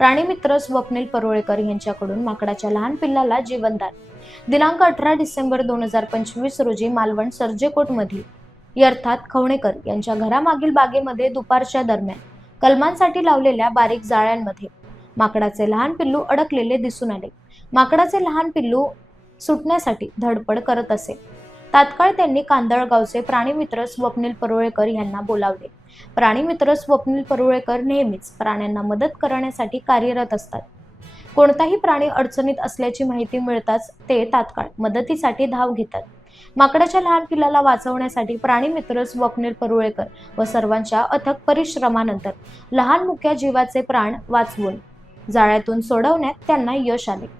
प्राणीमित्र स्वप्नील परुळेकर यांच्याकडून माकडाच्या लहान पिल्लाला जीवनदान। दिनांक 18 डिसेंबर 2025 रोजी मालवण सर्जेकोट मधील अर्थात खवणेकर यांच्या घरामागील बागेमध्ये दुपारच्या दरम्यान कलमांसाठी लावलेल्या बारीक जाळ्यांमध्ये माकडाचे लहान पिल्लू अडकलेले दिसून आले। माकडाचे लहान पिल्लू सुटण्यासाठी धडपड करत असे। तात्काळ त्यांनी कांदळगावचे प्राणीमित्र स्वप्नील परुळेकर यांना बोलावले। प्राणीमित्र स्वप्नील परुळेकर नेहमीच प्राण्यांना मदत करण्यासाठी कार्यरत असतात। कोणताही प्राणी अडचणीत असल्याची माहिती मिळताच ते तात्काळ मदतीसाठी धाव घेतात। माकडाच्या लहान पिल्लाला वाचवण्यासाठी प्राणीमित्र स्वप्नील परुळेकर व सर्वांच्या अथक परिश्रमानंतर लहान मुक्या जीवाचे प्राण वाचवून जाळ्यातून सोडवण्यात त्यांना यश आले।